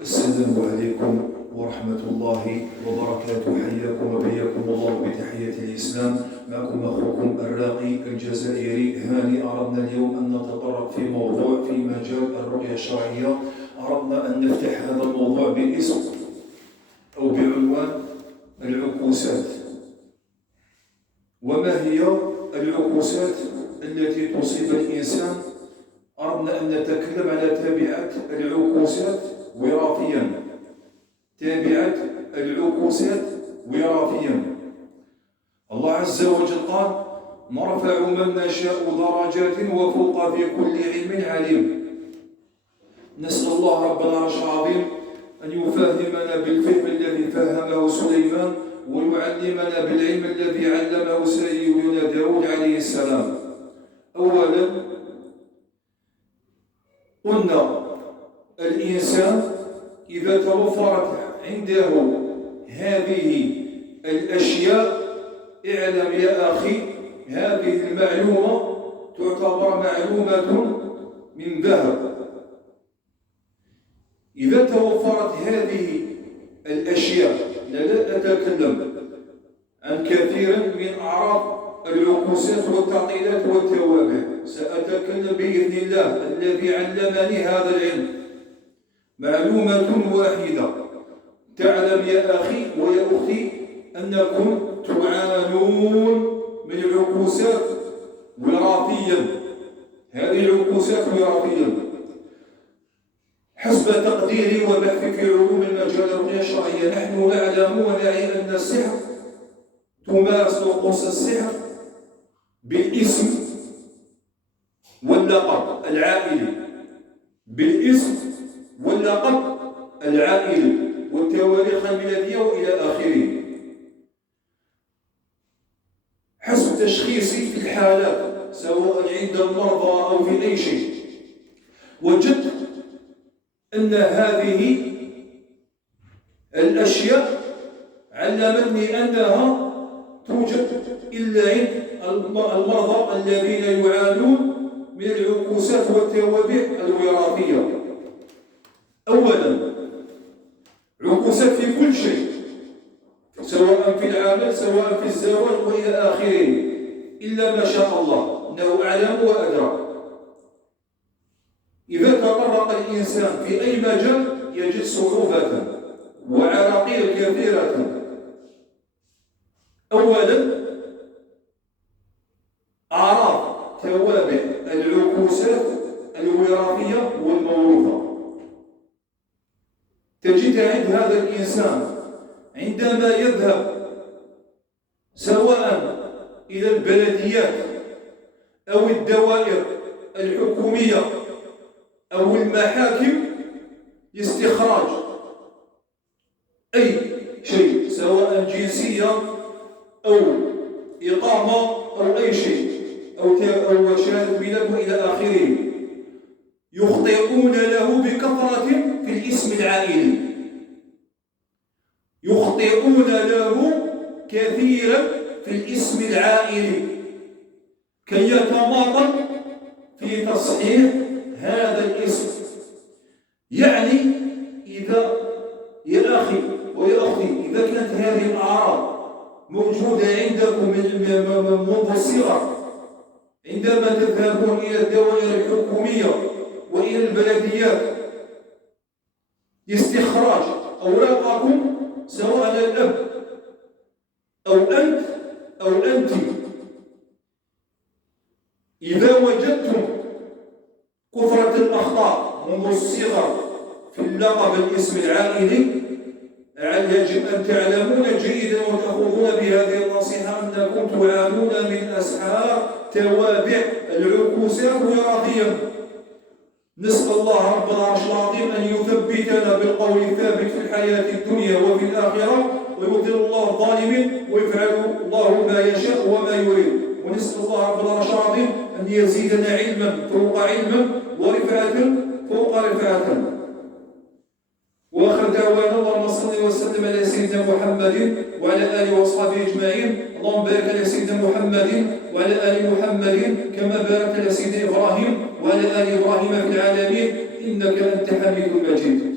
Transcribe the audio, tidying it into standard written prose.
السلام عليكم ورحمة الله وبركاته. حياكم وبياكم الله بتحية الإسلام. معكم أخوكم الراقي الجزائري هاني. أردنا اليوم أن نتطرق في موضوع في مجال الرقية الشرعية. أردنا أن نفتح هذا الموضوع باسم أو بعنوان العكوسات. وما هي العكوسات التي تصيب الإنسان؟ أردنا أن نتكلم على تابعات العكوسات وراثيا. تابعة العكوسات وراثيا. الله عز وجل قال: نرفع من نشاء درجات وفوق في كل علم عليم. نسأل الله رب العرش العظيم أن يفهمنا بالفهم الذي فهمه سليمان، ويعلمنا بالعلم الذي علمه سيدنا داود عليه السلام. أولا قلنا الإنسان إذا توفرت عنده هذه الأشياء، اعلم يا أخي هذه المعلومة تعتبر معلومة من ذهب. إذا توفرت هذه الأشياء، لا أتكلم عن كثير من أعراض العكوسات والتعطيلات والتوابع، سأتكلم بإذن الله الذي علمني هذا العلم معلومة واحدة. تعلم يا أخي ويا أختي أنكم تعانون من عكوسات وراثيا. هذه العكوسات وراثيا حسب تقديري وبحثي في علوم المجال الرقية الشرعية، نحن نعلم ونعي أن السحر تمارس طقوس السحر بالاسم واللقب العائلي، بالاسم واللقب العائلي والتواريخ الميلادية وإلى آخره. حسب تشخيصي في الحالات سواء عند المرضى أو في أي شيء، وجدت أن هذه الأشياء علمتني أنها توجد إلا عند المرضى الذين يعانون من العكوسات والتوابع الوراثية. أولا عكوسات في كل شيء، سواء في العمل سواء في الزواج وإلى آخره، إلا ما شاء الله أنه أعلم وأدرى. إذا تطرق الإنسان في أي مجال يجد صعوبة وعراقيل كثيرة. أولا أعراض توابع العكوسات الوراثية والموروثة. تجد عند هذا الإنسان عندما يذهب سواء إلى البلديات أو الدوائر الحكومية أو المحاكم لاستخراج أي شيء سواء جنسية أو إقامة أو أي شيء أو شهادة ميلاد وإلى آخره، يخطئون له بكثرة في الاسم العائلي، يخطئون له كثيرا في الاسم العائلي كي يتماطل في تصحيح هذا الاسم. يعني إذا يا أخي ويا أختي إذا كانت هذه الأعراض موجودة عندكم منذ الصغر، عندما تذهبون إلى الدوائر الحكومية وإلى البلديات لاستخراج أوراقكم، سواء الأب أو أنت أو أنت، إذا وجدتم كثرة الأخطاء منذ الصغر في اللقب الاسم العائلي، يجب أن تعلمون جيدا وتأخذون بهذه النصيحة أنكم تعانون من أسحار توابع العكوسات وراثيا. نسأل الله رب العرش العظيم أن يثبتنا بالقول الثابت في الحياة الدنيا وفي الآخرة، ويضل الله الظالمين ويفعل الله ما يشاء وما يريد. ونسأل الله رب العرش العظيم أن يزيدنا علما فوق علما ورفعة فوق رفعة. وآخر دعوانا اللهم صل وسلم على سيدنا محمد وعلى آله وأصحابه أجمعين. اللهم بارك على سيدنا محمد وعلى آل محمد كما باركت على سيدنا إبراهيم وعلى آل إبراهيم في العالمين إنك أنت حميد مجيد.